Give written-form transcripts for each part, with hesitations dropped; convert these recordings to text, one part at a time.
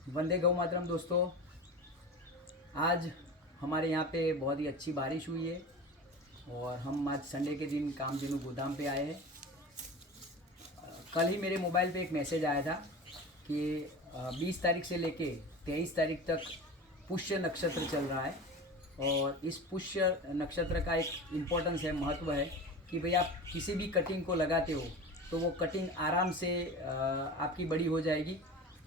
वंदे गौ मातरम दोस्तों। आज हमारे यहाँ पे बहुत ही अच्छी बारिश हुई है और हम आज संडे के दिन कामधेनु गोदाम पे आए हैं। कल ही मेरे मोबाइल पे एक मैसेज आया था कि 20 तारीख से लेके 23 तारीख तक पुष्य नक्षत्र चल रहा है और इस पुष्य नक्षत्र का एक इम्पोर्टेंस है, महत्व है कि भाई आप किसी भी कटिंग को लगाते हो तो वो कटिंग आराम से आपकी बड़ी हो जाएगी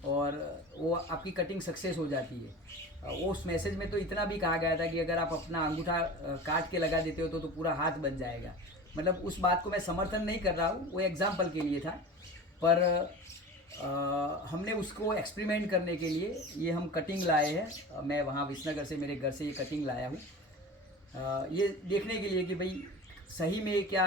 और वो आपकी कटिंग सक्सेस हो जाती है। उस मैसेज में तो इतना भी कहा गया था कि अगर आप अपना अंगूठा काट के लगा देते हो तो पूरा हाथ बन जाएगा। मतलब उस बात को मैं समर्थन नहीं कर रहा हूँ, वो एग्जाम्पल के लिए था। पर हमने उसको एक्सपेरिमेंट करने के लिए ये हम कटिंग लाए हैं। मैं वहाँ विसनगर से, मेरे घर से ये कटिंग लाया हूँ ये देखने के लिए कि भाई सही में क्या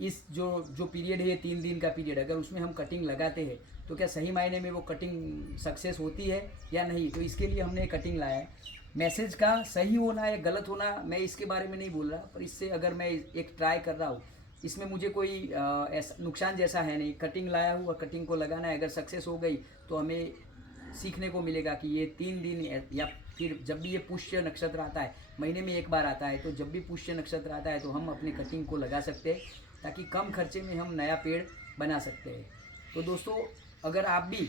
इस जो पीरियड है, ये 3 दिन का पीरियड, अगर उसमें हम कटिंग लगाते हैं तो क्या सही मायने में वो कटिंग सक्सेस होती है या नहीं। तो इसके लिए हमने कटिंग लाया है। मैसेज का सही होना या गलत होना मैं इसके बारे में नहीं बोल रहा, पर इससे अगर मैं एक ट्राई कर रहा हूँ, इसमें मुझे कोई ऐसा नुकसान जैसा है नहीं। कटिंग लाया हूँ और कटिंग को लगाना है, अगर सक्सेस हो गई तो हमें सीखने को मिलेगा कि ये 3 दिन या फिर जब भी ये पुष्य नक्षत्र आता है, महीने में एक बार आता है, तो जब भी पुष्य नक्षत्र आता है तो हम अपनी कटिंग को लगा सकते हैं ताकि कम खर्चे में हम नया पेड़ बना सकते हैं। तो दोस्तों, अगर आप भी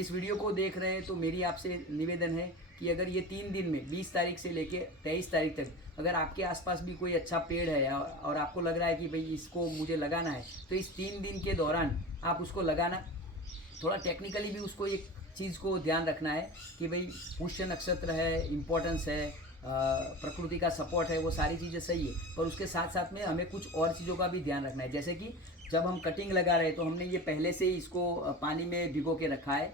इस वीडियो को देख रहे हैं तो मेरी आपसे निवेदन है कि अगर ये 3 दिन में 20 तारीख से लेके 23 तारीख तक अगर आपके आसपास भी कोई अच्छा पेड़ है और आपको लग रहा है कि भाई इसको मुझे लगाना है, तो इस 3 दिन के दौरान आप उसको लगाना। थोड़ा टेक्निकली भी उसको एक चीज़ को ध्यान रखना है कि भाई पुष्य नक्षत्र है, इम्पोर्टेंस है, प्रकृति का सपोर्ट है, वो सारी चीज़ें सही है, पर उसके साथ साथ में हमें कुछ और चीज़ों का भी ध्यान रखना है। जैसे कि जब हम कटिंग लगा रहे हैं तो हमने ये पहले से ही इसको पानी में भिगो के रखा है।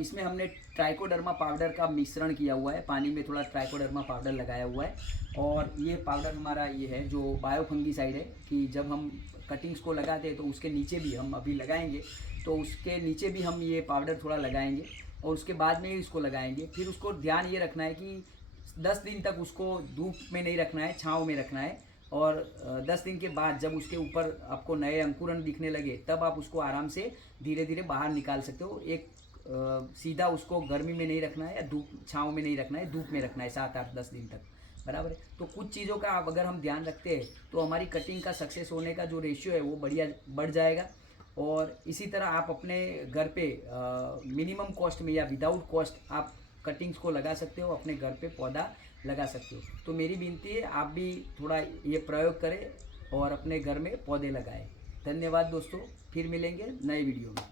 इसमें हमने ट्राइकोडर्मा पाउडर का मिश्रण किया हुआ है, पानी में थोड़ा ट्राइकोडर्मा पाउडर लगाया हुआ है। और ये पाउडर हमारा ये है जो बायोफंगीसाइड है, कि जब हम कटिंग्स को लगाते हैं तो उसके नीचे भी हम अभी लगाएंगे, तो उसके नीचे भी हम ये पाउडर थोड़ा लगाएंगे और उसके बाद में ही इसको लगाएंगे। फिर उसको ध्यान ये रखना है कि 10 दिन तक उसको धूप में नहीं रखना है, छाँव में रखना है। और 10 दिन के बाद जब उसके ऊपर आपको नए अंकुरन दिखने लगे तब आप उसको आराम से धीरे धीरे बाहर निकाल सकते हो। एक सीधा उसको गर्मी में नहीं रखना है या धूप छाँव में नहीं रखना है, धूप में रखना है 7, 8, 10 दिन तक, बराबर है। तो कुछ चीज़ों का अगर हम ध्यान रखते हैं तो हमारी कटिंग का सक्सेस होने का जो रेशियो है वो बढ़ जाएगा। और इसी तरह आप अपने घर पे मिनिमम कॉस्ट में या विदाउट कॉस्ट आप कटिंग्स को लगा सकते हो, अपने घर पे पौधा लगा सकते हो। तो मेरी विनती है आप भी थोड़ा ये प्रयोग करें और अपने घर में पौधे लगाएं। धन्यवाद दोस्तों, फिर मिलेंगे नए वीडियो में।